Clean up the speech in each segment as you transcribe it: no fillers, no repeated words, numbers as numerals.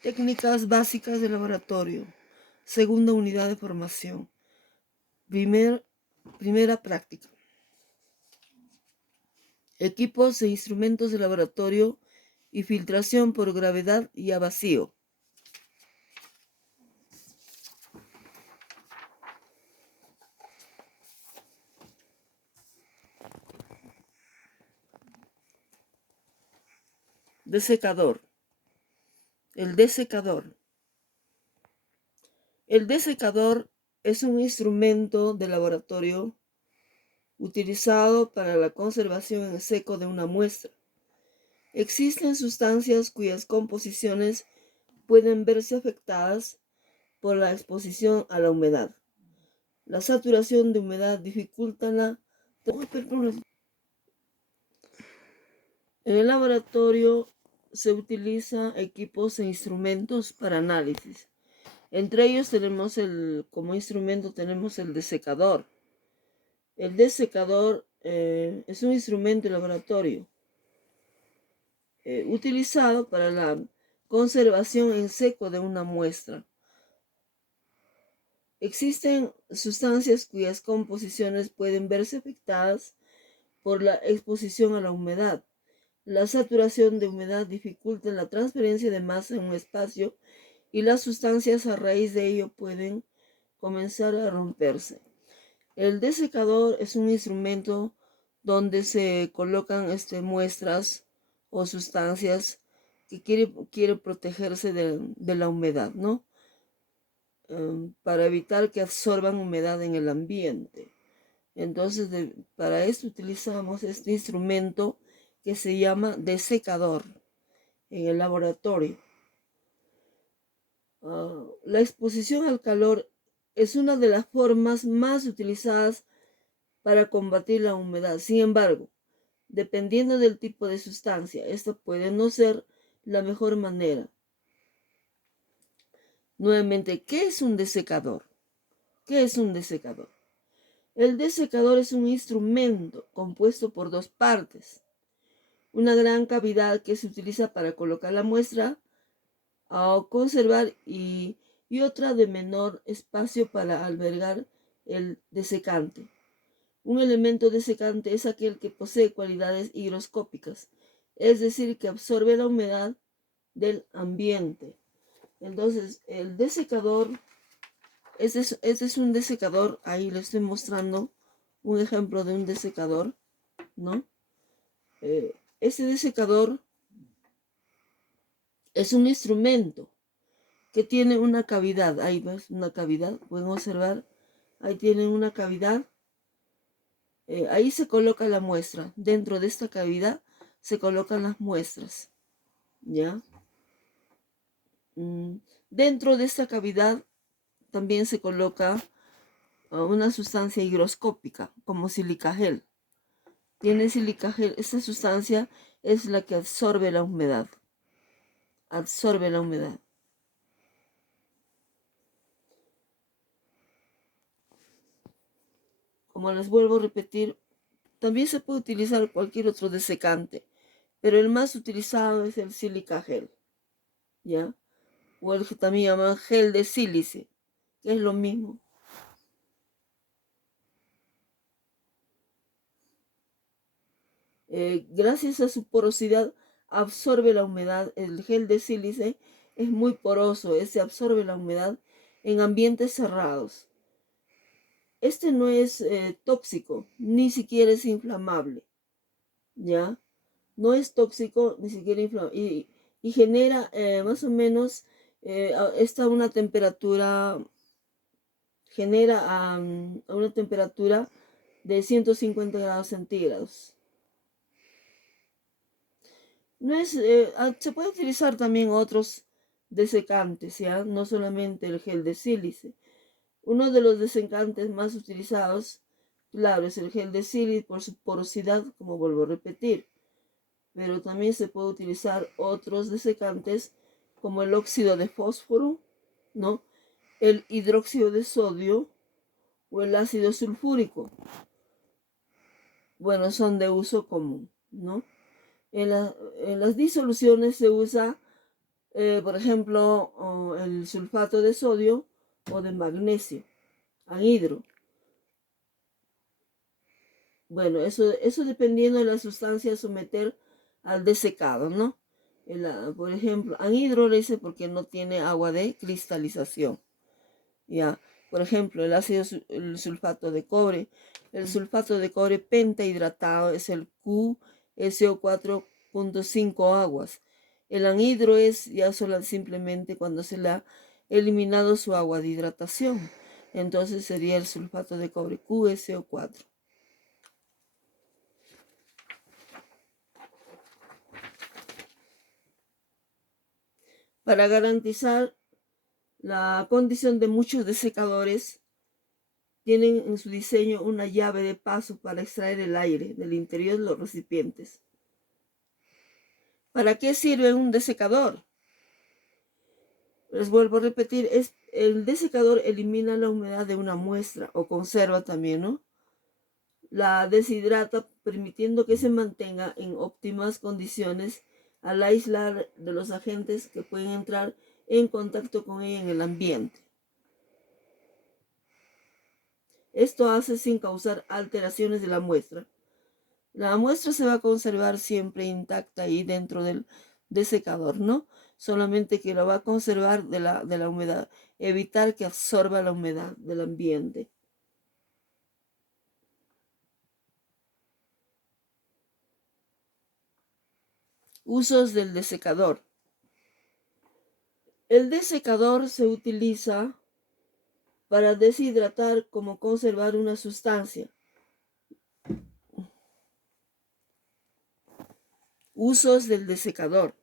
Técnicas básicas de laboratorio. Segunda unidad de formación. Primera práctica. Equipos e instrumentos de laboratorio y filtración por gravedad y a vacío. Desecador. El desecador. El desecador es un instrumento de laboratorio utilizado para la conservación en seco de una muestra. Existen sustancias cuyas composiciones pueden verse afectadas por la exposición a la humedad. La saturación de humedad dificulta la... En el laboratorio se utilizan equipos e instrumentos para análisis. Entre ellos como instrumento tenemos el desecador. El desecador es un instrumento de laboratorio utilizado para la conservación en seco de una muestra. Existen sustancias cuyas composiciones pueden verse afectadas por la exposición a la humedad. La saturación de humedad dificulta la transferencia de masa en un espacio y las sustancias a raíz de ello pueden comenzar a romperse. El desecador es un instrumento donde se colocan muestras o sustancias que quiere protegerse de la humedad, ¿no? Para evitar que absorban humedad en el ambiente. Entonces, para esto utilizamos este instrumento que se llama desecador en el laboratorio. La exposición al calor es una de las formas más utilizadas para combatir la humedad. Sin embargo, dependiendo del tipo de sustancia, esto puede no ser la mejor manera. Nuevamente, ¿qué es un desecador? ¿Qué es un desecador? El desecador es un instrumento compuesto por dos partes. Una gran cavidad que se utiliza para colocar la muestra a conservar y otra de menor espacio para albergar el desecante. Un elemento desecante es aquel que posee cualidades higroscópicas, es decir, que absorbe la humedad del ambiente. Entonces, el desecador, este es un desecador, ahí le estoy mostrando un ejemplo de un desecador, ¿no? Este desecador es un instrumento que tiene una cavidad, ahí ves, una cavidad, pueden observar, ahí tienen una cavidad, ahí se coloca la muestra, dentro de esta cavidad se colocan las muestras, ¿ya? Dentro de esta cavidad también se coloca una sustancia higroscópica, como silicagel. Tiene silicagel, esta sustancia es la que absorbe la humedad, absorbe la humedad. Como les vuelvo a repetir, también se puede utilizar cualquier otro desecante, pero el más utilizado es el silicagel, ¿ya? O el que también llaman gel de sílice, que es lo mismo. Gracias a su porosidad absorbe la humedad. El gel de sílice es muy poroso, se absorbe la humedad en ambientes cerrados. Este no es tóxico, ni siquiera es inflamable, ¿ya? No es tóxico, ni siquiera inflamable, y genera más o menos, está a una temperatura, genera a una temperatura de 150 grados centígrados. No es, se puede utilizar también otros desecantes, ¿ya? No solamente el gel de sílice. Uno de los desecantes más utilizados, claro, es el gel de sílice por su porosidad, como vuelvo a repetir. Pero también se puede utilizar otros desecantes como el óxido de fósforo, ¿no? El hidróxido de sodio o el ácido sulfúrico. Bueno, son de uso común, ¿no? En las disoluciones se usa Por ejemplo, el sulfato de sodio o de magnesio, anhidro. Bueno, eso dependiendo de la sustancia a someter al desecado, ¿no? Por ejemplo, anhidro le dice porque no tiene agua de cristalización. Ya, por ejemplo, el sulfato de cobre. El sulfato de cobre pentahidratado es el QSO4.5 aguas. El anhidro es ya solo simplemente cuando se le ha eliminado su agua de hidratación. Entonces sería el sulfato de cobre QSO4. Para garantizar la condición de muchos desecadores, tienen en su diseño una llave de paso para extraer el aire del interior de los recipientes. ¿Para qué sirve un desecador? Les vuelvo a repetir, el desecador elimina la humedad de una muestra o conserva también, ¿no? La deshidrata, permitiendo que se mantenga en óptimas condiciones al aislar de los agentes que pueden entrar en contacto con ella en el ambiente. Esto hace sin causar alteraciones de la muestra. La muestra se va a conservar siempre intacta ahí dentro del desecador, ¿no? Solamente que lo va a conservar de la humedad, evitar que absorba la humedad del ambiente. Usos del desecador. El desecador se utiliza para deshidratar como conservar una sustancia. Usos del desecador.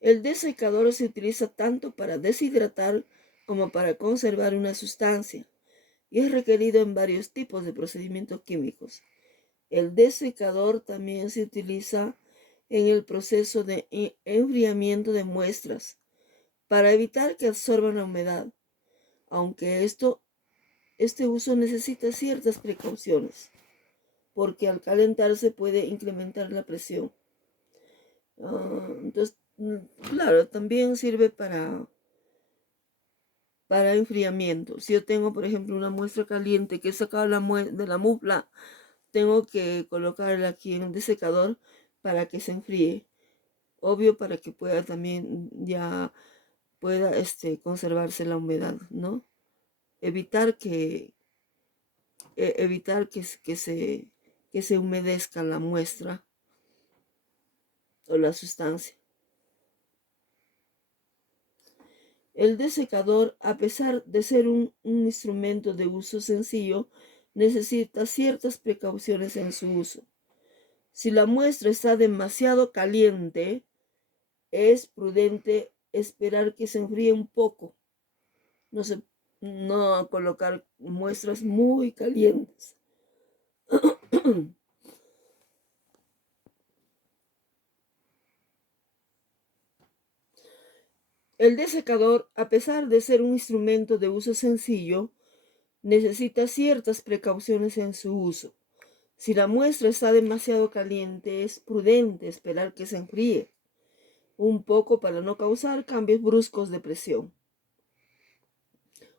El desecador se utiliza tanto para deshidratar como para conservar una sustancia y es requerido en varios tipos de procedimientos químicos. El desecador también se utiliza en el proceso de enfriamiento de muestras para evitar que absorban la humedad, aunque este uso necesita ciertas precauciones, porque al calentarse puede incrementar la presión. Entonces, claro, también sirve para enfriamiento. Si yo tengo, por ejemplo, una muestra caliente que he sacado de la mufla, tengo que colocarla aquí en el desecador para que se enfríe. Obvio, para que pueda también ya pueda conservarse la humedad, ¿no? Evitar que se humedezca la muestra o la sustancia. El desecador, a pesar de ser un instrumento de uso sencillo, necesita ciertas precauciones en su uso. Si la muestra está demasiado caliente, es prudente esperar que se enfríe un poco. No colocar muestras muy calientes. El desecador, a pesar de ser un instrumento de uso sencillo, necesita ciertas precauciones en su uso. Si la muestra está demasiado caliente, es prudente esperar que se enfríe un poco para no causar cambios bruscos de presión.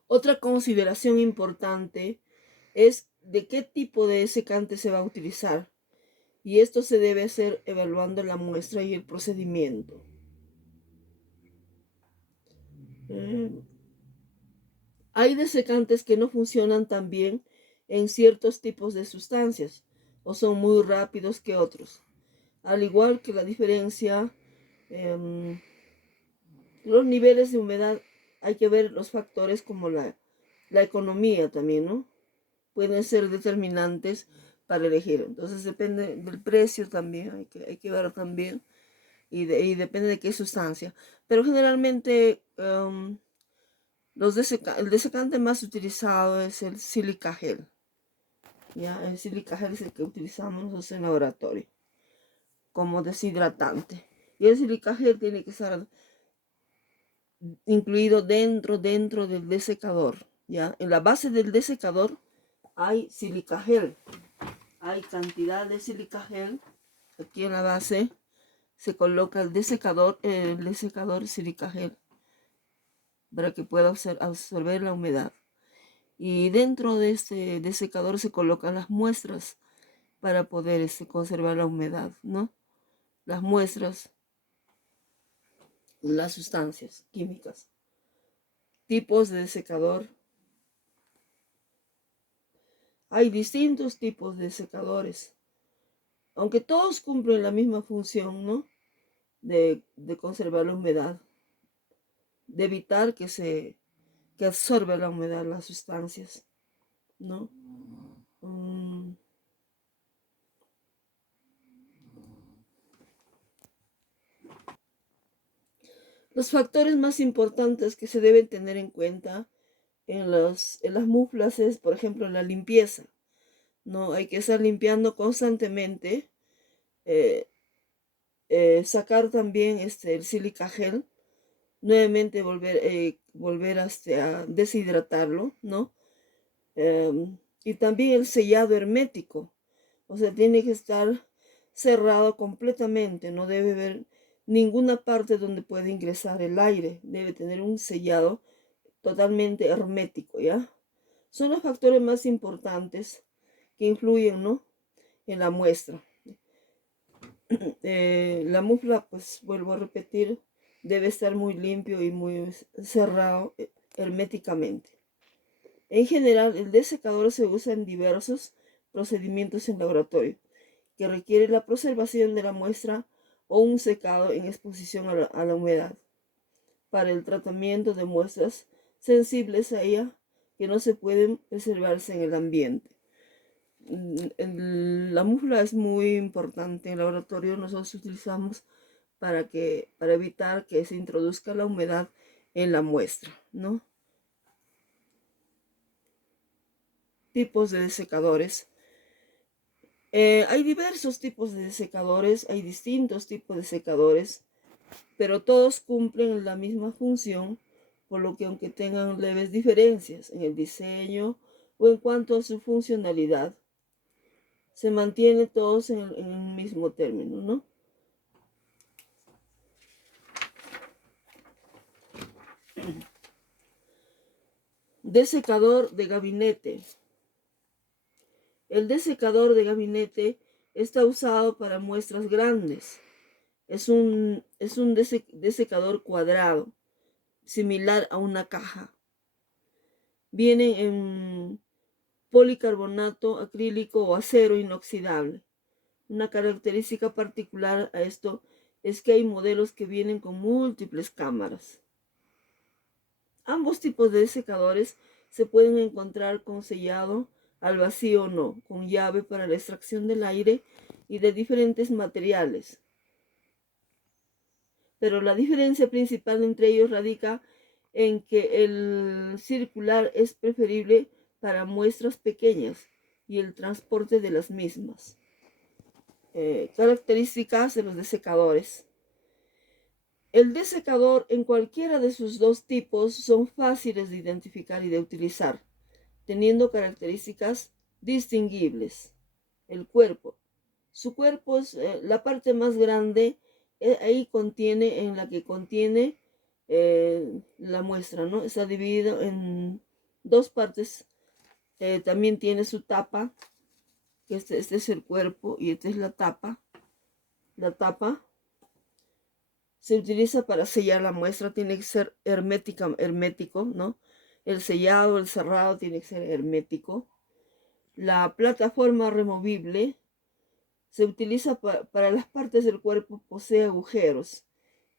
Otra consideración importante es de qué tipo de secante se va a utilizar, y esto se debe hacer evaluando la muestra y el procedimiento. Hay desecantes que no funcionan tan bien en ciertos tipos de sustancias o son muy rápidos que otros. Al igual que la diferencia, los niveles de humedad, hay que ver los factores como la economía también, ¿no? Pueden ser determinantes para elegir. Entonces depende del precio también, hay que ver también, y depende de qué sustancia. Pero generalmente el desecante más utilizado es el silica gel. ¿Ya? El silica gel es el que utilizamos nosotros en laboratorio como deshidratante. Y el silica gel tiene que estar incluido dentro del desecador. ¿Ya? En la base del desecador hay silica gel. Hay cantidad de silica gel aquí en la base. se coloca el desecador silica gel para que pueda absorber la humedad. Y dentro de este desecador se colocan las muestras para poder conservar la humedad, ¿no? Las muestras, las sustancias químicas. Tipos de desecador. Hay distintos tipos de secadores, aunque todos cumplen la misma función, ¿no? De conservar la humedad, de evitar que absorba la humedad las sustancias, ¿no? Los factores más importantes que se deben tener en cuenta en las muflas es, por ejemplo, la limpieza, ¿no? Hay que estar limpiando constantemente, sacar también el silica gel, nuevamente volver a deshidratarlo, ¿no? Y también el sellado hermético, o sea, tiene que estar cerrado completamente, no debe haber ninguna parte donde pueda ingresar el aire, debe tener un sellado totalmente hermético, ¿ya? Son los factores más importantes que influyen, ¿no? En la muestra. La mufla, pues vuelvo a repetir, debe estar muy limpio y muy cerrado herméticamente. En general, el desecador se usa en diversos procedimientos en laboratorio, que requiere la preservación de la muestra o un secado en exposición a la humedad, para el tratamiento de muestras sensibles a ella que no se pueden preservarse en el ambiente. La mufla es muy importante en el laboratorio. Nosotros utilizamos para evitar que se introduzca la humedad en la muestra, ¿no? Tipos de desecadores. Hay diversos tipos de desecadores, hay distintos tipos de secadores, pero todos cumplen la misma función, por lo que aunque tengan leves diferencias en el diseño o en cuanto a su funcionalidad, se mantienen todos en el mismo término, ¿no? Desecador de gabinete. El desecador de gabinete está usado para muestras grandes. Es un desecador cuadrado, similar a una caja. Viene en policarbonato acrílico o acero inoxidable. Una característica particular a esto es que hay modelos que vienen con múltiples cámaras. Ambos tipos de secadores se pueden encontrar con sellado al vacío o no, con llave para la extracción del aire y de diferentes materiales. Pero la diferencia principal entre ellos radica en que el circular es preferible para muestras pequeñas y el transporte de las mismas. Características de los desecadores. El desecador en cualquiera de sus dos tipos son fáciles de identificar y de utilizar, teniendo características distinguibles. El cuerpo. Su cuerpo es la parte más grande, ahí en la que contiene la muestra, ¿no? Está dividido en dos partes. También tiene su tapa, que este es el cuerpo y esta es la tapa. La tapa se utiliza para sellar la muestra, tiene que ser hermético, ¿no? El sellado, el cerrado tiene que ser hermético. La plataforma removible se utiliza para las partes del cuerpo, posee agujeros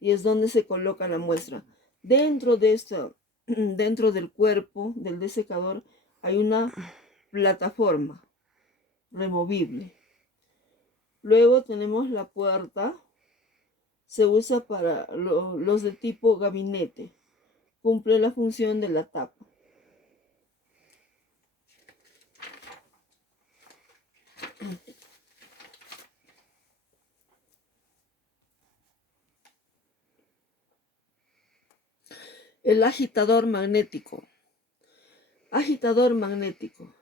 y es donde se coloca la muestra. Dentro de esto, dentro del cuerpo del desecador hay una plataforma removible. Luego tenemos la puerta. Se usa para los de tipo gabinete. Cumple la función de la tapa. El agitador magnético. Agitador magnético.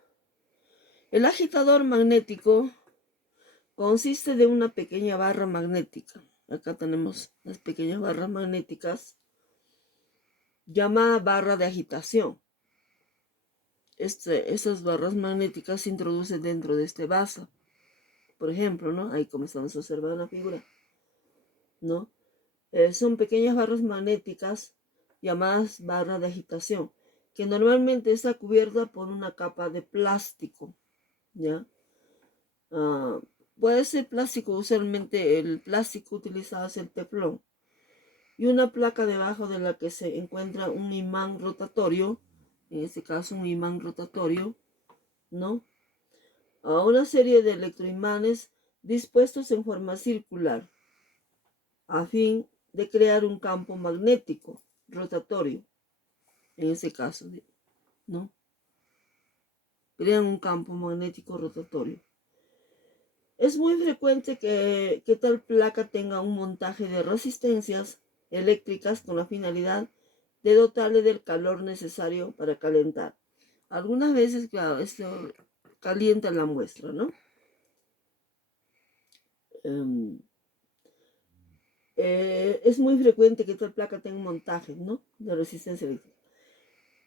El agitador magnético consiste de una pequeña barra magnética. acá tenemos las pequeñas barras magnéticas, llamada barra de agitación. Estas barras magnéticas se introducen dentro de este vaso. Por ejemplo, ¿no? Ahí comenzamos a observar la figura, ¿no? Son pequeñas barras magnéticas llamadas barra de agitación, que normalmente está cubierta por una capa de plástico, ¿ya? Puede ser plástico, usualmente el plástico utilizado es el teflón, y una placa debajo de la que se encuentra un imán rotatorio, en este caso un imán rotatorio, ¿no? A una serie de electroimanes dispuestos en forma circular, a fin de crear un campo magnético rotatorio, en este caso, ¿no? Crean un campo magnético rotatorio. Es muy frecuente que tal placa tenga un montaje de resistencias eléctricas con la finalidad de dotarle del calor necesario para calentar. Algunas veces, claro, esto calienta la muestra, ¿no? Es muy frecuente que tal placa tenga un montaje, ¿no?, de resistencia eléctrica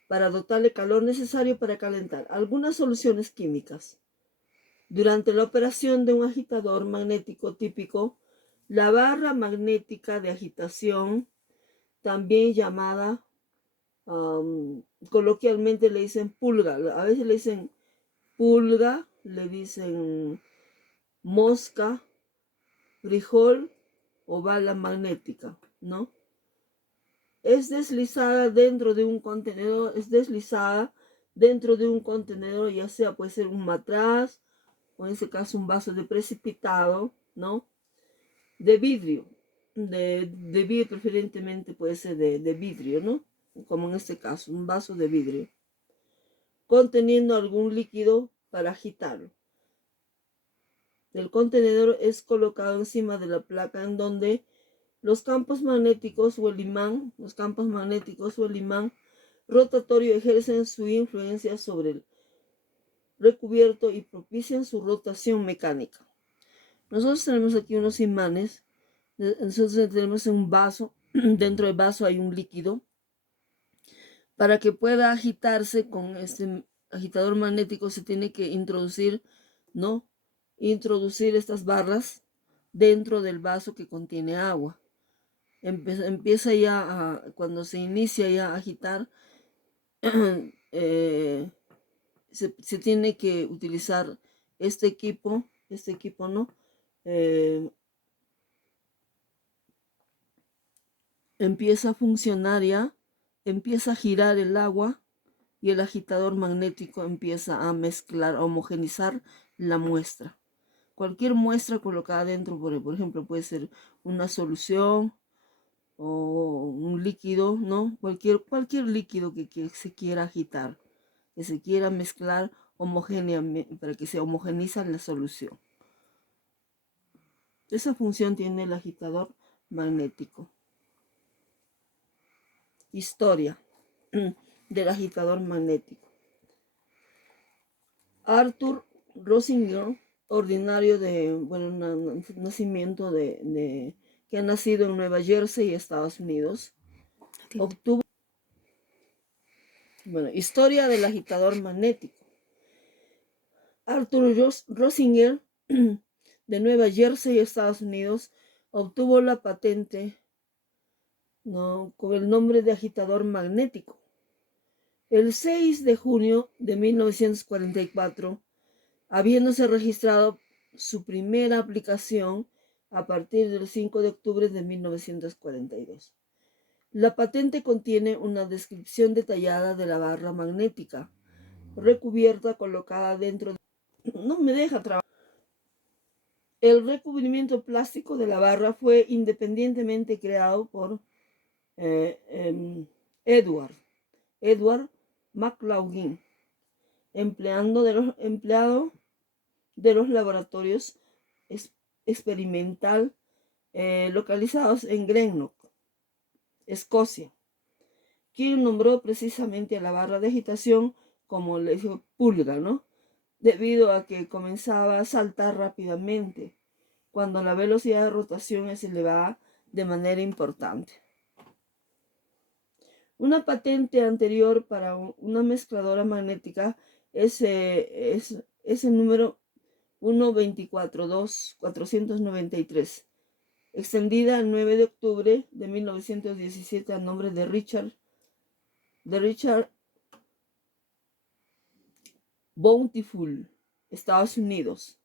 para dotarle calor necesario para calentar. Algunas soluciones químicas. Durante la operación de un agitador magnético típico, la barra magnética de agitación, también llamada, coloquialmente le dicen pulga, a veces le dicen pulga, le dicen mosca, frijol o bala magnética, ¿no? Es deslizada dentro de un contenedor, ya sea puede ser un matraz, o en ese caso un vaso de precipitado, ¿no? De vidrio, de vidrio preferentemente puede ser de vidrio, ¿no? Como en este caso, un vaso de vidrio, conteniendo algún líquido para agitarlo. El contenedor es colocado encima de la placa en donde los campos magnéticos o el imán rotatorio ejercen su influencia sobre el recubierto y propician su rotación mecánica. Nosotros tenemos aquí unos imanes. Nosotros tenemos un vaso. Dentro del vaso hay un líquido. Para que pueda agitarse con este agitador magnético se tiene que introducir, ¿no? Introducir estas barras dentro del vaso que contiene agua. Empieza ya cuando se inicia ya a agitar, se tiene que utilizar este equipo, ¿no? Empieza a funcionar ya, empieza a girar el agua y el agitador magnético empieza a mezclar, a homogenizar la muestra. Cualquier muestra colocada dentro, por ejemplo, puede ser una solución o un líquido, ¿no? Cualquier líquido que se quiera agitar, que se quiera mezclar homogéneamente para que se homogeniza la solución. Esa función tiene el agitador magnético. Historia del agitador magnético. Arthur Rosinger, ordinario de, nacimiento que ha nacido en Nueva Jersey, Estados Unidos, obtuvo, historia del agitador magnético. Arthur Rosinger, de Nueva Jersey, Estados Unidos, obtuvo la patente, ¿no?, con el nombre de agitador magnético el 6 de junio de 1944, habiéndose registrado su primera aplicación a partir del 5 de octubre de 1942. La patente contiene una descripción detallada de la barra magnética recubierta colocada dentro de... No me deja trabajar. El recubrimiento plástico de la barra fue independientemente creado por Edward McLaughlin, empleado de los laboratorios experimental localizados en Greenock, Escocia, quien nombró precisamente a la barra de agitación como le dijo pulga, ¿no?, debido a que comenzaba a saltar rápidamente cuando la velocidad de rotación es elevada de manera importante. Una patente anterior para una mezcladora magnética es el número 1242493, extendida el 9 de octubre de 1917 a nombre de Richard Bountiful, Estados Unidos.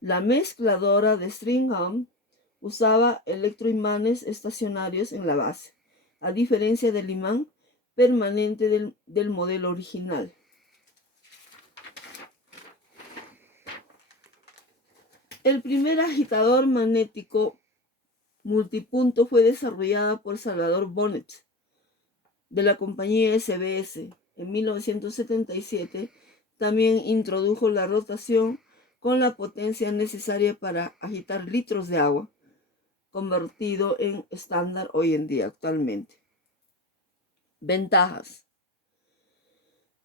La mezcladora de Stringham usaba electroimanes estacionarios en la base, a diferencia del imán permanente del modelo original. El primer agitador magnético multipunto fue desarrollado por Salvador Bonnet de la compañía SBS. En 1977 también introdujo la rotación con la potencia necesaria para agitar litros de agua, convertido en estándar hoy en día actualmente. Ventajas.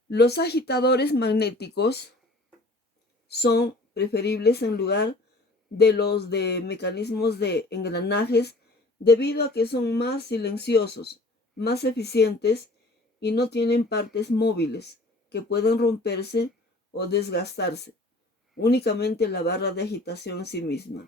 Los agitadores magnéticos son preferibles en lugar de los de mecanismos de engranajes debido a que son más silenciosos, más eficientes y no tienen partes móviles que pueden romperse o desgastarse. Únicamente la barra de agitación en sí misma.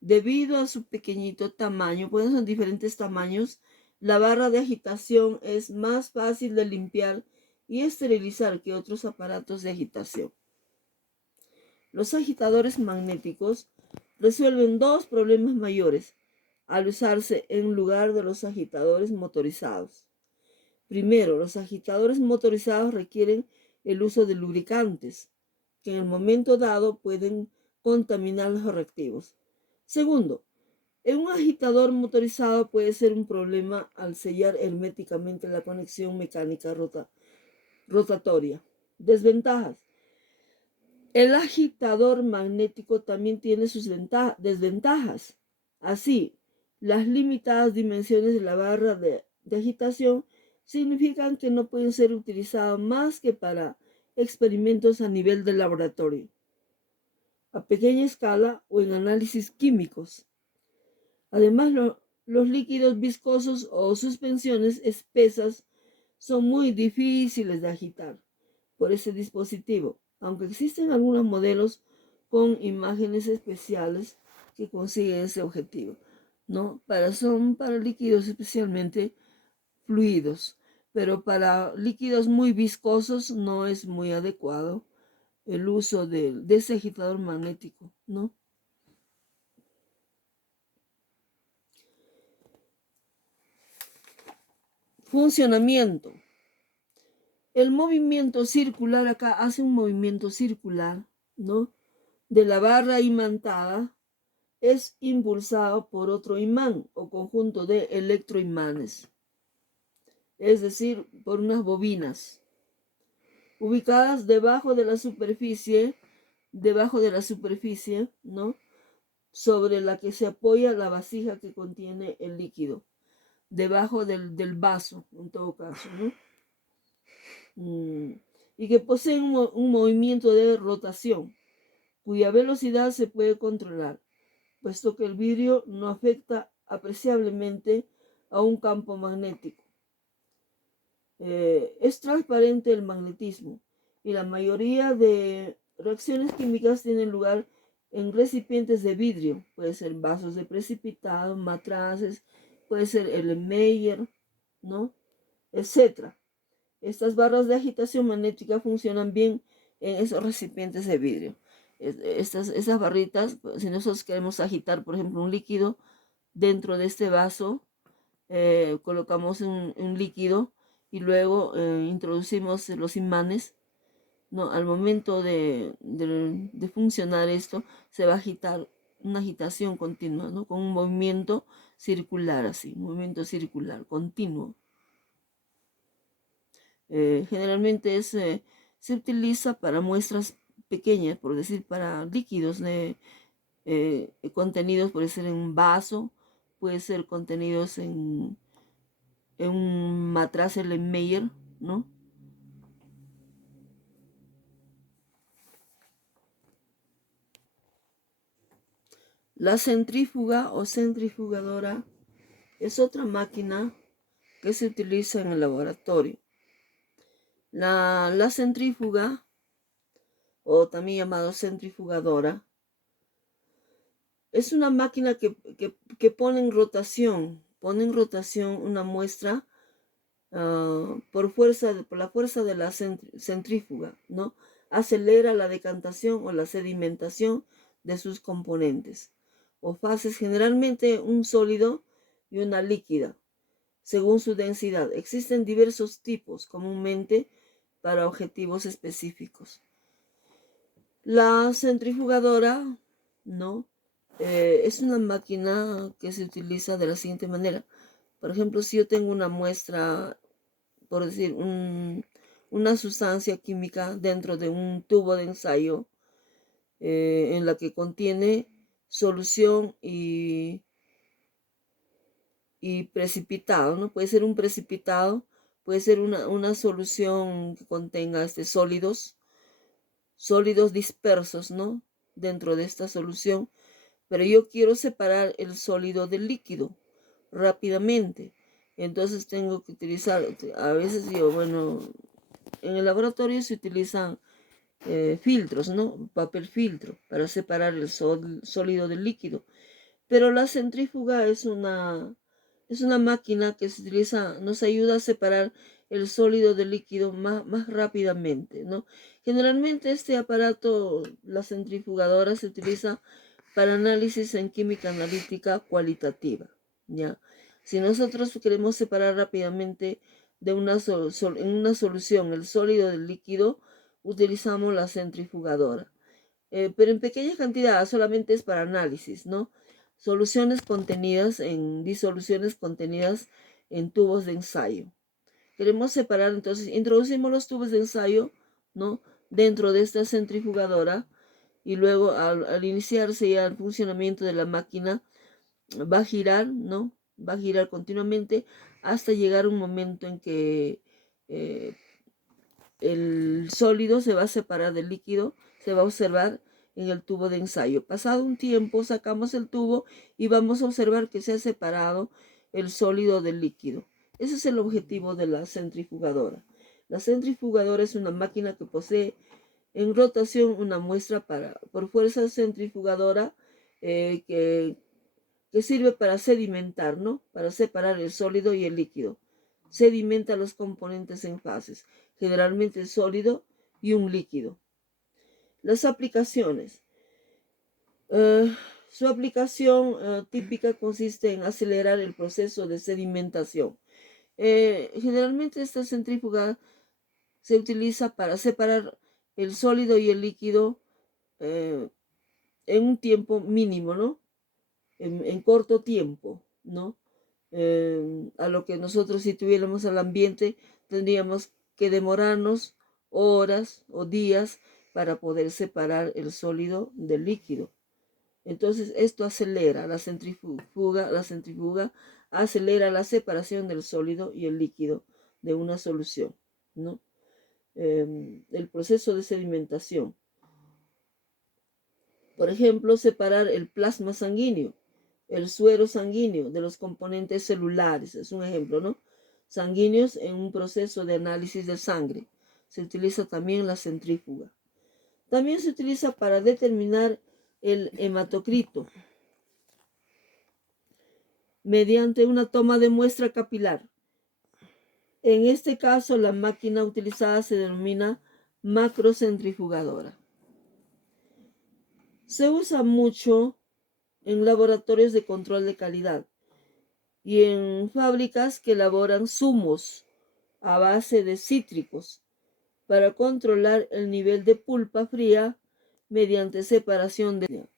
Debido a su pequeñito tamaño, pueden ser diferentes tamaños, la barra de agitación es más fácil de limpiar y esterilizar que otros aparatos de agitación. Los agitadores magnéticos resuelven dos problemas mayores al usarse en lugar de los agitadores motorizados. Primero, los agitadores motorizados requieren el uso de lubricantes, que en el momento dado pueden contaminar los reactivos. Segundo, en un agitador motorizado puede ser un problema al sellar herméticamente la conexión mecánica rotatoria. Desventajas. El agitador magnético también tiene sus desventajas. Así, las limitadas dimensiones de la barra de agitación significan que no pueden ser utilizados más que para experimentos a nivel de laboratorio, a pequeña escala o en análisis químicos. Además, los líquidos viscosos o suspensiones espesas son muy difíciles de agitar por ese dispositivo, aunque existen algunos modelos con imágenes especiales que consiguen ese objetivo, ¿no? Son para líquidos especialmente fluidos, pero para líquidos muy viscosos no es muy adecuado el uso de ese agitador magnético, ¿no? Funcionamiento. El movimiento circular acá hace un movimiento circular, ¿no? De la barra imantada es impulsado por otro imán o conjunto de electroimanes, es decir, por unas bobinas ubicadas debajo de la superficie, ¿no? Sobre la que se apoya la vasija que contiene el líquido, debajo del vaso, en todo caso, ¿no? Y que poseen un movimiento de rotación, cuya velocidad se puede controlar, puesto que el vidrio no afecta apreciablemente a un campo magnético. Es transparente el magnetismo y la mayoría de reacciones químicas tienen lugar en recipientes de vidrio, puede ser vasos de precipitado, matraces, puede ser el Meyer, ¿no? Etcétera. Estas barras de agitación magnética funcionan bien en esos recipientes de vidrio. Esas barritas, si nosotros queremos agitar, por ejemplo, un líquido dentro de este vaso, colocamos un líquido y luego introducimos los imanes, ¿no? Al momento de funcionar esto, se va a agitar una agitación continua, ¿no? Con un movimiento circular así, un movimiento circular continuo. Generalmente se utiliza para muestras pequeñas, por decir, para líquidos contenidos, puede ser en un vaso, puede ser contenidos en un matraz Erlenmeyer, ¿no? La centrífuga o centrifugadora es otra máquina que se utiliza en el laboratorio. La centrífuga, o también llamado centrifugadora, es una máquina que pone en rotación una muestra por la fuerza de la centrífuga, ¿no? Acelera la decantación o la sedimentación de sus componentes o fases, generalmente un sólido y una líquida, según su densidad. Existen diversos tipos, comúnmente para objetivos específicos. La centrifugadora, ¿no? Es una máquina que se utiliza de la siguiente manera. Por ejemplo, si yo tengo una muestra, por decir, una sustancia química dentro de un tubo de ensayo en la que contiene solución y precipitado, ¿no? Puede ser un precipitado, puede ser una solución que contenga sólidos dispersos, ¿no? Dentro de esta solución, pero yo quiero separar el sólido del líquido rápidamente. Entonces tengo que utilizar, a veces en el laboratorio se utilizan filtros, ¿no? Papel filtro para separar el sólido del líquido. Pero la centrífuga es una máquina que se utiliza, nos ayuda a separar el sólido del líquido más rápidamente, ¿no? Generalmente este aparato, la centrifugadora, se utiliza para análisis en química analítica cualitativa, ¿ya? Si nosotros queremos separar rápidamente en una solución el sólido del líquido, utilizamos la centrifugadora. Pero en pequeña cantidad, solamente es para análisis, ¿no? Disoluciones contenidas en tubos de ensayo. Queremos separar, entonces introducimos los tubos de ensayo, ¿no? Dentro de esta centrifugadora, y luego al iniciarse ya el funcionamiento de la máquina va a girar, ¿no? Va a girar continuamente hasta llegar un momento en que el sólido se va a separar del líquido, se va a observar en el tubo de ensayo. Pasado un tiempo sacamos el tubo y vamos a observar que se ha separado el sólido del líquido. Ese es el objetivo de la centrifugadora. La centrifugadora es una máquina que posee en rotación una muestra por fuerza centrifugadora que sirve para sedimentar, ¿no? Para separar el sólido y el líquido. Sedimenta los componentes en fases, generalmente el sólido y un líquido. Las aplicaciones. Su aplicación típica consiste en acelerar el proceso de sedimentación. Generalmente esta centrífuga se utiliza para separar el sólido y el líquido en un tiempo mínimo, ¿no? En corto tiempo, ¿no? A lo que nosotros, si tuviéramos al ambiente, tendríamos que demorarnos horas o días para poder separar el sólido del líquido. Entonces esto acelera la centrifuga acelera la separación del sólido y el líquido de una solución, ¿no? El proceso de sedimentación. Por ejemplo, separar el plasma sanguíneo, el suero sanguíneo de los componentes celulares, es un ejemplo, ¿no? Sanguíneos en un proceso de análisis de sangre. Se utiliza también la centrífuga. También se utiliza para determinar el hematocrito mediante una toma de muestra capilar. En este caso, la máquina utilizada se denomina macrocentrifugadora. Se usa mucho en laboratorios de control de calidad y en fábricas que elaboran zumos a base de cítricos para controlar el nivel de pulpa fría mediante separación de...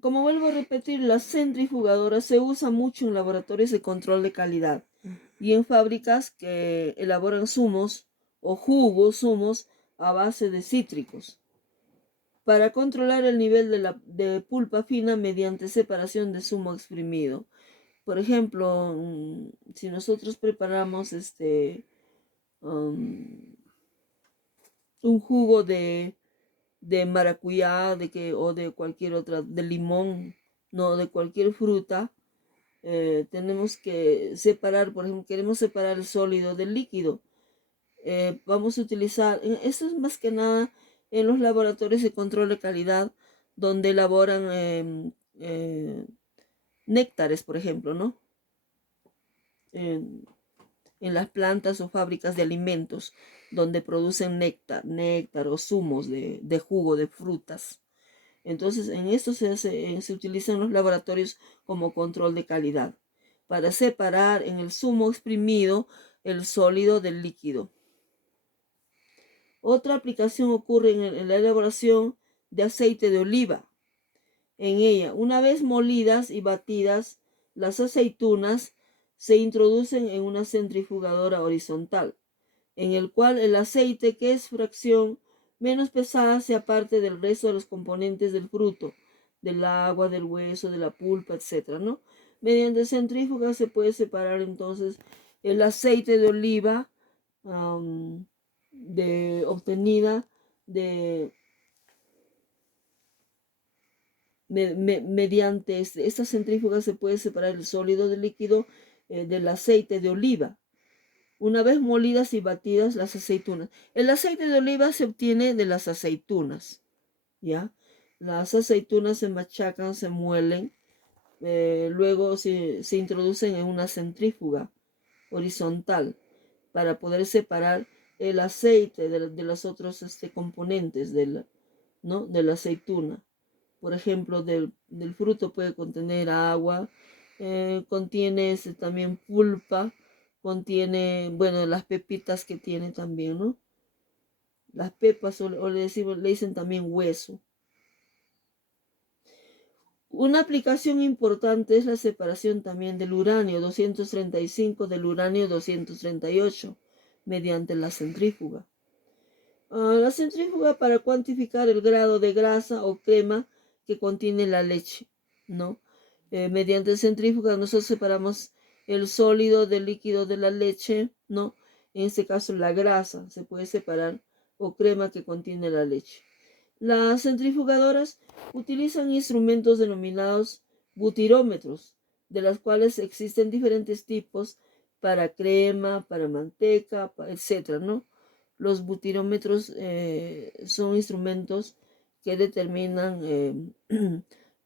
Como vuelvo a repetir, la centrifugadora se usa mucho en laboratorios de control de calidad y en fábricas que elaboran zumos o zumos a base de cítricos para controlar el nivel de pulpa fina mediante separación de zumo exprimido. Por ejemplo, si nosotros preparamos un jugo de maracuyá, o de cualquier otra, de limón, no, de cualquier fruta, tenemos que separar, por ejemplo, queremos separar el sólido del líquido. Vamos a utilizar, esto es más que nada en los laboratorios de control de calidad, donde elaboran néctares, por ejemplo, ¿no? En, en las plantas o fábricas de alimentos, donde producen néctar o zumos de jugo de frutas. Entonces, en esto se utilizan los laboratorios como control de calidad, para separar en el zumo exprimido el sólido del líquido. Otra aplicación ocurre en la elaboración de aceite de oliva. En ella, una vez molidas y batidas, las aceitunas se introducen en una centrifugadora horizontal, en el cual el aceite, que es fracción menos pesada, se aparte del resto de los componentes del fruto, del agua, del hueso, de la pulpa, etc., ¿no? Mediante centrífuga se puede separar entonces el aceite de oliva obtenida mediante esta centrífuga se puede separar el sólido del líquido del aceite de oliva. Una vez molidas y batidas las aceitunas. El aceite de oliva se obtiene de las aceitunas, ¿ya? Las aceitunas se machacan, se muelen, luego se introducen en una centrífuga horizontal para poder separar el aceite de los otros componentes ¿no? de la aceituna. Por ejemplo, del fruto puede contener agua, contiene también pulpa, contiene, bueno, las pepitas que tiene también, ¿no? Las pepas, o le dicen también hueso. Una aplicación importante es la separación también del uranio 235 del uranio 238 mediante la centrífuga. La centrífuga para cuantificar el grado de grasa o crema que contiene la leche, ¿no? Mediante centrífuga nosotros separamos el sólido del líquido de la leche, ¿no? En este caso la grasa se puede separar, o crema que contiene la leche. Las centrifugadoras utilizan instrumentos denominados butirómetros, de los cuales existen diferentes tipos para crema, para manteca, etc., ¿no? Los butirómetros son instrumentos que determinan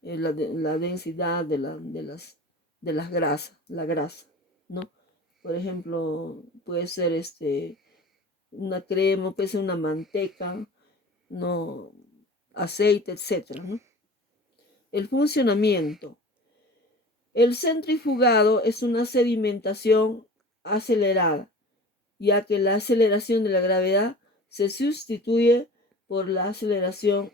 la densidad de las grasas, la grasa, ¿no? Por ejemplo, puede ser una crema, puede ser una manteca, ¿no? Aceite, etc., ¿no? El funcionamiento. El centrifugado es una sedimentación acelerada, ya que la aceleración de la gravedad se sustituye por la aceleración